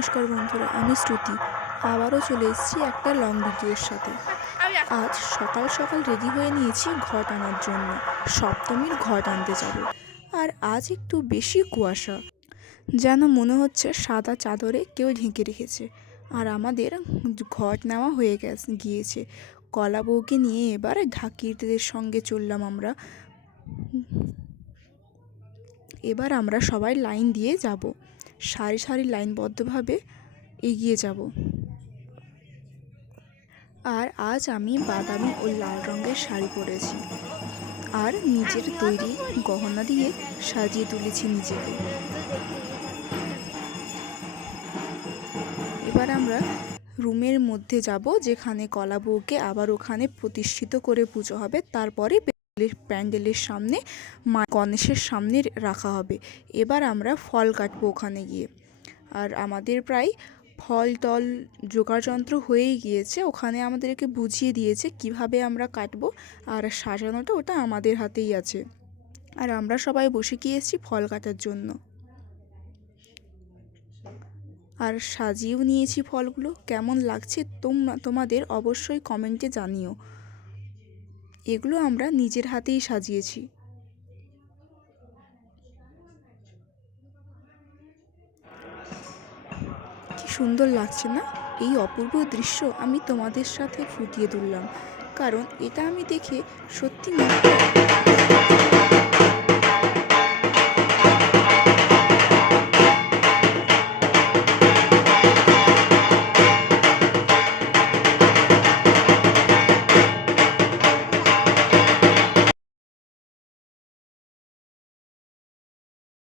নমস্কার বন্ধুরা, আমি শ্রুতি। আবারও চলে এসেছি একটা লং ভিডিওর সাথে। আজ সকাল সকাল রেডি হয়ে নিয়েছি ঘট আনার জন্য। সপ্তমীর ঘট আনতে যাব। আর আজ একটু বেশি কুয়াশা। যেন মনে হচ্ছে সাদা চাদরে কেউ ঢেকে রেখেছে। আর আমাদের ঘট নেওয়া হয়ে গেছে, গিয়েছে। কলা বউকে নিয়ে এবার ঢাকিরদের সঙ্গে চললাম আমরা। এবার আমরা সবাই লাইন দিয়ে যাব। সারি সারি লাইনবদ্ধভাবে এগিয়ে যাব। আর আজ আমি বাদামি ও লাল রঙের শাড়ি পরেছি। আর নিজের তৈরি গহনা দিয়ে সাজিয়ে তুলেছি নিজেকে। এবার আমরা রুমের মধ্যে যাব, যেখানে কলা বউকে আবার ওখানে প্রতিষ্ঠিত করে পুজো হবে। তারপরে প্যান্ডেলের প্যান্ডেলের সামনে, মা গণেশের সামনে রাখা হবে। এবার আমরা ফল কাটবো ওখানে গিয়ে। আর আমাদের প্রায় ফল, টল জোগাড়যন্ত্র হয়েই গিয়েছে। ওখানে আমাদেরকে বুঝিয়ে দিয়েছে কীভাবে আমরা কাটবো আর সাজানোটা ওটা আমাদের হাতেই আছে। আর আমরা সবাই বসে গিয়েছি ফল কাটার জন্য। আর সাজিয়েও নিয়েছি ফলগুলো। কেমন লাগছে তোমরা তোমাদের অবশ্যই কমেন্টে জানিও। এগুলো আমরা নিজের হাতেই সাজিয়েছি। কি সুন্দর লাগছে না? এই অপূর্ব দৃশ্য আমি তোমাদের সাথে ফুটিয়ে তুললাম। কারণ এটা আমি দেখে সত্যি